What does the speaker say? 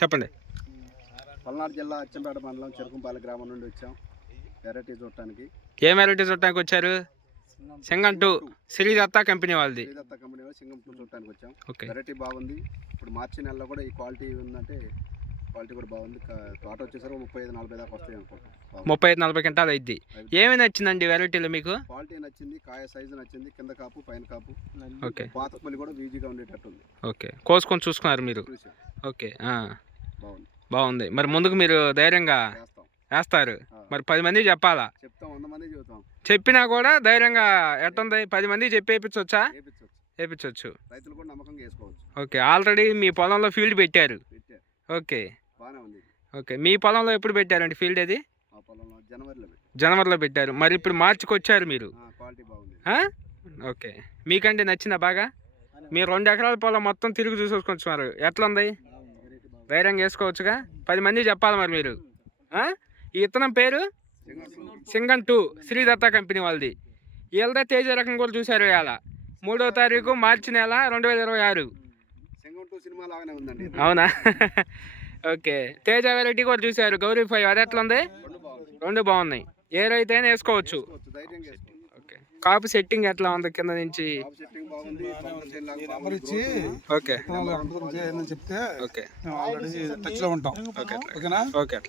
చెప్పండి. పల్నాడు జిల్లా అచ్చంపేట మండలం చెరుకుంపల్లి గ్రామం నుండి వచ్చాం వెరైటీ చూడటానికి. ఏ వెరైటీ చూడటానికి వచ్చారు? సింగం 2 శ్రీదత్త కంపెనీ వాళ్ళది. శ్రీదత్త కంపెనీ వాళ్ళు సింగం 2 చూడటానికి వచ్చాం. ఓకే. వెరైటీ బాగుంది. ఇప్పుడు మార్చి నెలలో కూడా ఈ క్వాలిటీ ఉందంటే క్వాలిటీ కూడా బాగుంది. తోట వచ్చేసరికి 35-40 దాకా వస్తాయి అనుకుంటాం. 35-40 క్వింటాలు అయింది. ఏమి నచ్చిందండి వెరైటీలో మీకు? క్వాలిటీ నచ్చింది, కాయ సైజు నచ్చింది, కింద కాపు పైన కాపు. ఓకే. పాత పల్లి కూడా ఈజీగా ఉండేటట్టు ఉంది. ఓకే. కోసుకొని చూసుకున్నారు మీరు? ఓకే. బాగుంది. బాగుంది. మరి ముందుకు మీరు ధైర్యంగా వేస్తారు. మరి 10 మంది చెప్పాలా? చెప్తాం, 100 మంది చెబుతాం. చెప్పినా కూడా ధైర్యంగా ఎట్టుంది? 10 మంది చెప్పి వేయించవచ్చా? వేయించవచ్చు. రైతులు కూడా నమ్మకంగా వేసుకోవచ్చు. ఓకే. ఆల్రెడీ మీ పొలంలో ఫీల్డ్ పెట్టారు. ఓకే. బాగానే ఉంది. ఓకే. మీ పొలంలో ఎప్పుడు పెట్టారండి ఫీల్డ్? అది ఆ పొలంలో జనవరిలో పెట్టారు. మరి ఇప్పుడు మార్చికి వచ్చారు మీరు. క్వాలిటీ బాగుంది. ఓకే. మీకంటే నచ్చిందా బాగా? మీరు 2 ఎకరాల పొలం మొత్తం తిరిగి చూసుకొచ్చున్నారు. ఎట్లా ఉంది? ధైర్యంగా వేసుకోవచ్చుగా? 10 మంది చెప్పాలి మరి మీరు. ఈ విత్తనం పేరు సింగం 2 శ్రీదత్త కంపెనీ వాళ్ళది. వీళ్ళదే తేజ రకం కూడా చూశారు. ఇవాళ 3వ తారీఖు మార్చి నెల 2026. అవునా? ఓకే. తేజ వెరైటీ కూడా చూశారు. గౌరీ 5 అది ఎట్లా ఉంది? 2 బాగున్నాయి. ఏ రైతు అయినా వేసుకోవచ్చు. ఓకే. కాపు సెట్టింగ్ ఎట్లా ఉంది కింద నుంచి? ఓకే. చెప్తే ఓకే టచ్ లో ఉంటాం. ఓకేనా? ఓకే. అట్లా